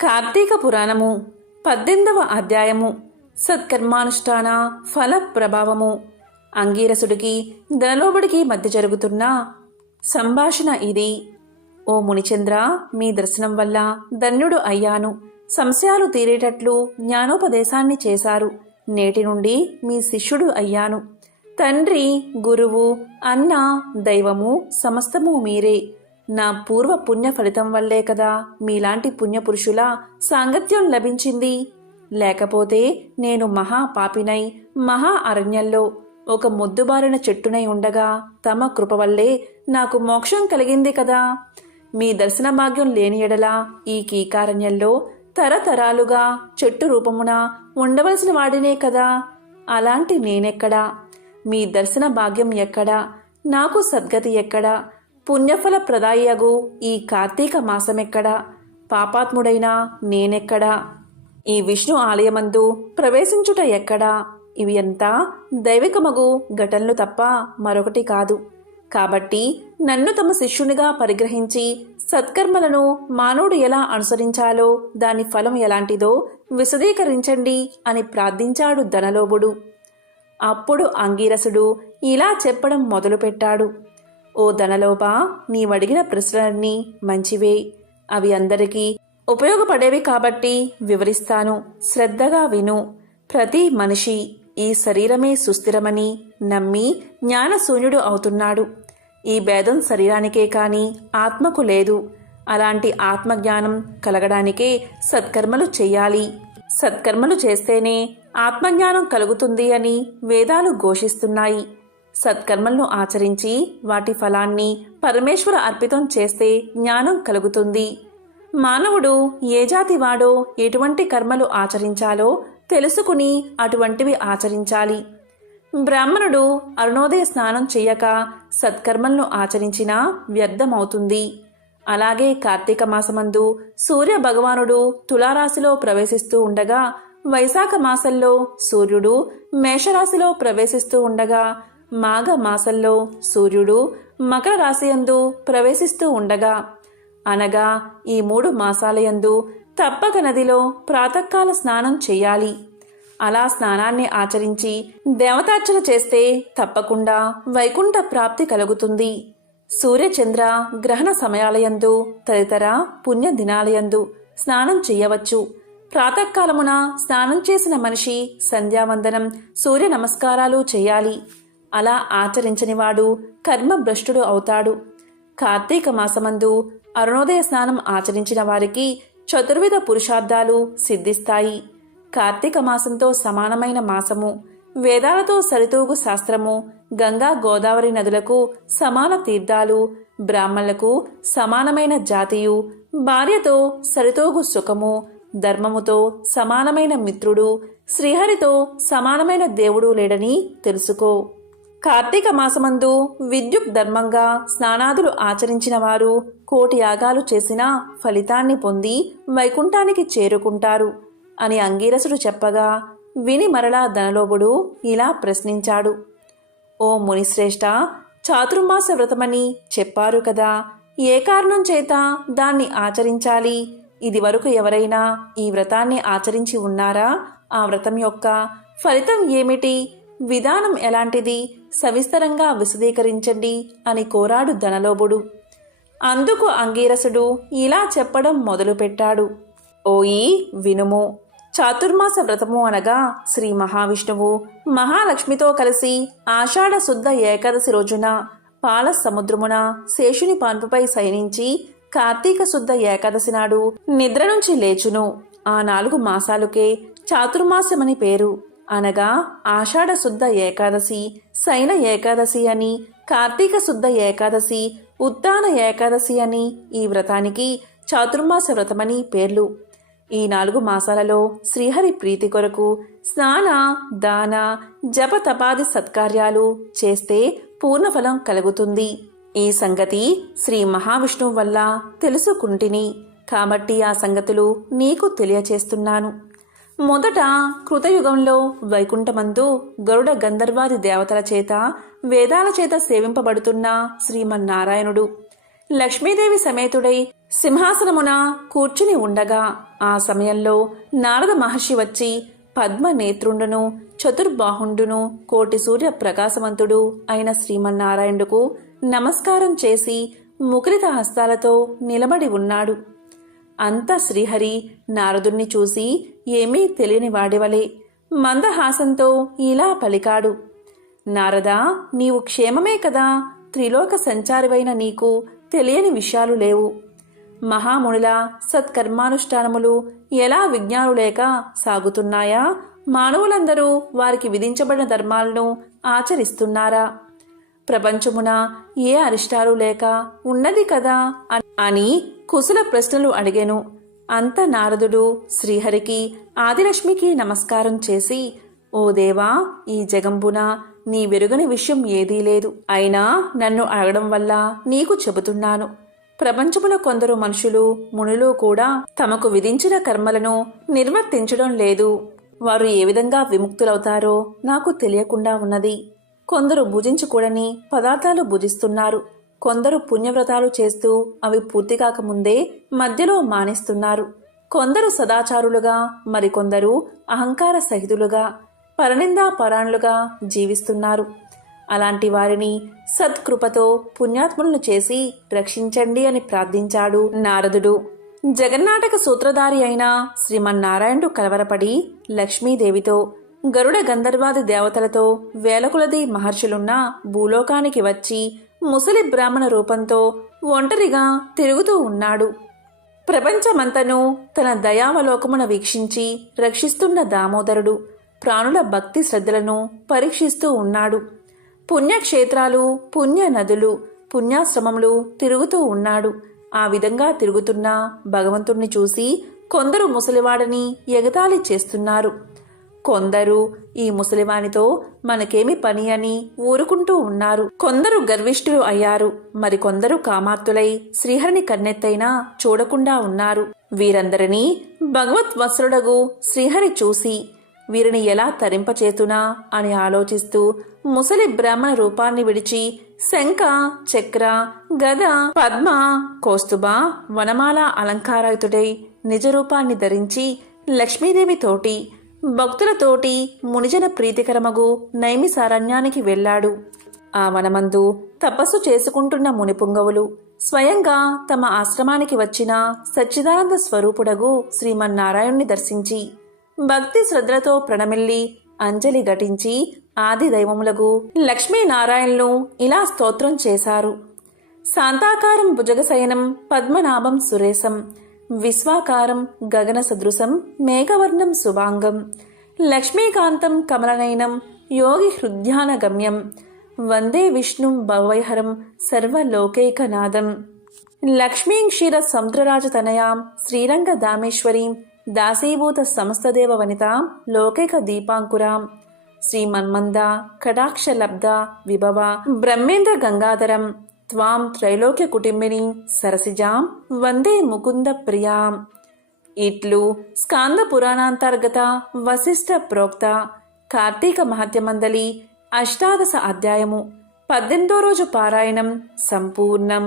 కార్తీక పురాణము పద్దెనిమిదవ అధ్యాయము సత్కర్మానుష్ఠాన ఫల ప్రభావము. అంగీరసుడికి ధనలోబడికి మధ్య జరుగుతున్న సంభాషణ ఇది. ఓ మునిచంద్ర మీ దర్శనం వల్ల ధన్యుడు అయ్యాను. సంశయాలు తీరేటట్లు జ్ఞానోపదేశాన్ని చేశారు. నేటి నుండి మీ శిష్యుడు అయ్యాను. తండ్రి గురువు అన్న దైవము సమస్తము మీరే. నా పూర్వ పుణ్య ఫలితం వల్లే కదా మీలాంటి పుణ్యపురుషుల సాంగత్యం లభించింది. లేకపోతే నేను మహా పాపినై మహా అరణ్యంలో ఒక మొద్దుబారిన చెట్టునై ఉండగా తమ కృప వల్లే నాకు మోక్షం కలిగింది కదా. మీ దర్శన భాగ్యం లేని ఎడల ఈ కీకారణ్యంలో తరతరాలుగా చెట్టు రూపమున ఉండవలసిన వాడినే కదా. అలాంటి నేనెక్కడా? మీ దర్శన భాగ్యం ఎక్కడా? నాకు సద్గతి ఎక్కడా? పుణ్యఫల ప్రదాయగు ఈ కార్తీక మాసమెక్కడా? పాపాత్ముడైన నేనెక్కడా? ఈ విష్ణు ఆలయమందు ప్రవేశించుట ఎక్కడా? ఇవి అంతా దైవికమగు ఘటనలు తప్ప మరొకటి కాదు. కాబట్టి నన్ను తమ శిష్యునిగా పరిగ్రహించి సత్కర్మలను మానవుడు ఎలా అనుసరించాలో దాని ఫలం ఎలాంటిదో విశదీకరించండి అని ప్రార్థించాడు ధనలోబుడు అప్పుడు అంగీరసుడు ఇలా చెప్పడం మొదలుపెట్టాడు. ఓ ధనలోప నీవడిగిన ప్రశ్నలన్నీ మంచివే. అవి అందరికీ ఉపయోగపడేవి కాబట్టి వివరిస్తాను. శ్రద్ధగా విను. ప్రతి మనిషి ఈ శరీరమే సుస్థిరమని నమ్మి జ్ఞానశూన్యుడు అవుతున్నాడు. ఈ భేదం శరీరానికే కాని ఆత్మకు లేదు. అలాంటి ఆత్మజ్ఞానం కలగడానికే సత్కర్మలు చేయాలి. సత్కర్మలు చేస్తేనే ఆత్మజ్ఞానం కలుగుతుంది అని వేదాలు ఘోషిస్తున్నాయి. సత్కర్మలను ఆచరించి వాటి ఫలాన్ని పరమేశ్వర అర్పితం చేస్తే జ్ఞానం కలుగుతుంది. మానవుడు ఏ జాతి వాడో ఎటువంటి కర్మలు ఆచరించాలో తెలుసుకుని అటువంటివి ఆచరించాలి. బ్రాహ్మణుడు అరుణోదయ స్నానం చేయక సత్కర్మలను ఆచరించినా వ్యర్థమవుతుంది. అలాగే కార్తీక మాసమందు సూర్య భగవానుడు తులారాశిలో ప్రవేశిస్తూ ఉండగా వైశాఖ మాసంలో సూర్యుడు మేషరాశిలో ప్రవేశిస్తూ ఉండగా మాఘ మాసంలో సూర్యుడు మకర రాశియందు ప్రవేశిస్తూ ఉండగా అనగా ఈ మూడు మాసాలయందు తప్పక నదిలో ప్రాతకాల స్నానం చేయాలి. అలా స్నానాన్ని ఆచరించి దేవతార్చన చేస్తే తప్పకుండా వైకుంఠ ప్రాప్తి కలుగుతుంది. సూర్యచంద్ర గ్రహణ సమయాలయందు తదితర పుణ్య దినాలయందు స్నానం చేయవచ్చు. ప్రాతకాలమున స్నానం చేసిన మనిషి సంధ్యావందనం సూర్య నమస్కారాలు చేయాలి. అలా ఆచరించనివాడు కర్మభ్రష్టుడు అవుతాడు. కార్తీక మాసమందు అరుణోదయ స్నానం ఆచరించిన వారికి చతుర్విధ పురుషార్థాలు సిద్ధిస్తాయి. కార్తీక మాసంతో సమానమైన మాసము వేదాలతో సరితూగు శాస్త్రము గంగా గోదావరి నదులకు సమాన తీర్థాలు బ్రాహ్మణులకు సమానమైన జాతియు భార్యతో సరితూగు సుఖము ధర్మముతో సమానమైన మిత్రుడు శ్రీహరితో సమానమైన దేవుడు లేడని తెలుసుకో. కార్తీక మాసమందు విద్యుత్ ధర్మంగా స్నానాదులు ఆచరించిన వారు కోటి యాగాలు చేసినా ఫలితాన్ని పొంది వైకుంఠానికి చేరుకుంటారు అని అంగీరసుడు చెప్పగా విని మరలా ధనలోబుడు ఇలా ప్రశ్నించాడు. ఓ మునిశ్రేష్ఠ చాతుర్మాస వ్రతమని చెప్పారు కదా ఏ కారణం చేత దాన్ని ఆచరించాలి? ఇదివరకు ఎవరైనా ఈ వ్రతాన్ని ఆచరించి ఉన్నారా? ఆ వ్రతం యొక్క ఫలితం ఏమిటి? విధానం ఎలాంటిది? సవిస్తరంగా విశదీకరించండి అని కోరాడు ధనలోబుడు అందుకు అంగీరసుడు ఇలా చెప్పడం మొదలుపెట్టాడు. ఓయి వినుము. చాతుర్మాస వ్రతము అనగా శ్రీ మహావిష్ణువు మహాలక్ష్మితో కలిసి ఆషాఢ శుద్ధ ఏకాదశి రోజున పాల సముద్రమున శేషుని పాన్పుపై శయనించి కార్తీక శుద్ధ ఏకాదశి నాడు నిద్ర నుంచి లేచును. ఆ నాలుగు మాసాలుకే చాతుర్మాసమని పేరు. అనగా ఆషాఢ శుద్ధ ఏకాదశి శైన ఏకాదశి అని కార్తీక శుద్ధ ఏకాదశి ఉత్తాన ఏకాదశి అని ఈ వ్రతానికి చాతుర్మాస వ్రతమని పేర్లు. ఈ నాలుగు మాసాలలో శ్రీహరి ప్రీతి కొరకు స్నాన దాన జప తపాది సత్కార్యాలు చేస్తే పూర్ణఫలం కలుగుతుంది. ఈ సంగతి శ్రీ మహావిష్ణువు వల్ల తెలుసుకుంటిని. కాబట్టి ఆ సంగతులు నీకు తెలియచేస్తున్నాను. మొదట కృతయుగంలో వైకుంఠమందు గరుడ గంధర్వాది దేవతల చేత వేదాల చేత సేవింపబడుతున్న శ్రీమన్నారాయణుడు. లక్ష్మీదేవి సమేతుడై సింహాసనమున కూర్చుని ఉండగా ఆ సమయంలో నారద మహర్షి వచ్చి పద్మనేత్రుండును చతుర్బాహుండును కోటి సూర్య ప్రకాశవంతుడు అయిన శ్రీమన్నారాయణుడుకు నమస్కారం చేసి ముకులిత హస్తాలతో నిలబడి ఉన్నాడు. అంత శ్రీహరి నారదుణ్ణి చూసి ఏమీ తెలియని వాడివలే మందహాసంతో ఇలా పలికాడు. నారదా నీవు క్షేమమే కదా. త్రిలోక సంచారివైన నీకు తెలియని విషయాలు లేవు. మహామునుల సత్కర్మానుష్ఠానములు ఎలా విజ్ఞానులేక సాగుతున్నాయా? మానవులందరూ వారికి విధించబడిన ధర్మాలను ఆచరిస్తున్నారా? ప్రపంచమున ఏ అరిష్టాలు లేక ఉన్నది కదా అని కుశల ప్రశ్నలు అడిగాను. అంత నారదుడు శ్రీహరికి ఆదిలక్ష్మికి నమస్కారం చేసి ఓ దేవా ఈ జగంబున నీ వెరుగని విషయం ఏదీ లేదు. అయినా నన్ను అడగడం వల్ల నీకు చెబుతున్నాను. ప్రపంచమున కొందరు మనుషులు మునులు కూడా తమకు విధించిన కర్మలను నిర్వర్తించడం లేదు. వారు ఏ విధంగా విముక్తులవుతారో నాకు తెలియకుండా ఉన్నది. కొందరు భుజించకూడని పదార్థాలు భుజిస్తున్నారు. కొందరు పుణ్యవ్రతాలు చేస్తూ అవి పూర్తి కాకముందే మధ్యలో మానేస్తున్నారు. కొందరు సదాచారులుగా మరికొందరు అహంకార సహితులుగా పరనిందా పరాణులుగా జీవిస్తున్నారు. అలాంటి వారిని సత్కృపతో పుణ్యాత్ములను చేసి రక్షించండి అని ప్రార్థించాడు నారదుడు. జగన్నాటక సూత్రధారి అయిన శ్రీమన్నారాయణుడు కలవరపడి లక్ష్మీదేవితో గరుడ గంధర్వాది దేవతలతో వేలకులది మహర్షులున్న భూలోకానికి వచ్చి ముసలి బ్రాహ్మణ రూపంతో ఒంటరిగా తిరుగుతూ ఉన్నాడు. ప్రపంచమంతను తన దయావలోకమున వీక్షించి రక్షిస్తున్న దామోదరుడు ప్రాణుల భక్తి శ్రద్ధలను పరీక్షిస్తూ ఉన్నాడు. పుణ్యక్షేత్రాలు పుణ్య నదులు పుణ్యాశ్రమములు తిరుగుతూ ఉన్నాడు. ఆ విధంగా తిరుగుతున్న భగవంతుణ్ణి చూసి కొందరు ముసలివాడని ఎగతాళి చేస్తున్నారు. కొందరు ఈ ముసలివానితో మనకేమి పని అని ఊరుకుంటూ ఉన్నారు. కొందరు గర్విష్ఠులు అయ్యారు. మరికొందరు కామాత్తులై శ్రీహరిని కన్నెత్తైనా చూడకుండా ఉన్నారు. వీరందరినీ భగవత్ వత్సరుడగు శ్రీహరి చూసి వీరిని ఎలా తరింపచేతునా? అని ఆలోచిస్తూ ముసలి బ్రాహ్మణ రూపాన్ని విడిచి శంఖ చక్ర గద పద్మ కోస్తుబ వనమాల అలంకారాయుతుడై నిజ రూపాన్ని ధరించి లక్ష్మీదేవితోటి భక్తులతోటి మునిజన ప్రీతికరమగు నైమిసారణ్యానికి వెళ్ళాడు. ఆ వనమందు తపస్సు చేసుకుంటున్న మునిపుంగవులు స్వయంగా తమ ఆశ్రమానికి వచ్చిన సచ్చిదానంద స్వరూపుడగు శ్రీమన్నారాయణ్ణి దర్శించి భక్తి శ్రద్ధలతో ప్రణమిల్లి అంజలి ఘటించి ఆది దైవములకు లక్ష్మీనారాయణులు ఇలా స్తోత్రం చేశారు. శాంతాకారం భుజగశయనం పద్మనాభం సురేశం విశ్వాకారం గగన సదృశం మేఘవర్ణం శుభాంగం. లక్ష్మీకాంతం కమలనయనం యోగి హృద్యాన గమ్యం. వందే విష్ణుం భవైహరం సర్వలోకైకనాదం లక్ష్మీం క్షీర సముద్రరాజతనయాం శ్రీరంగ దామేశ్వరీం దాసీభూత సమస్తదేవ వనితాం లోకైక దీపాంకురాం. శ్రీమన్మంద కటాక్షలబ్ధ విభవ బ్రహ్మేంద్ర గంగాధరం. త్వాం త్రైలోక్య కుటుంబిని సరసిజాం వందే ముకుంద ప్రియాం ఇట్లు స్కాంద పురాణాంతర్గత వశిష్ఠ ప్రోక్త కార్తీక మహత్యమందలి అష్టాదశ అధ్యాయము పద్దెనిమిదో రోజు పారాయణం సంపూర్ణం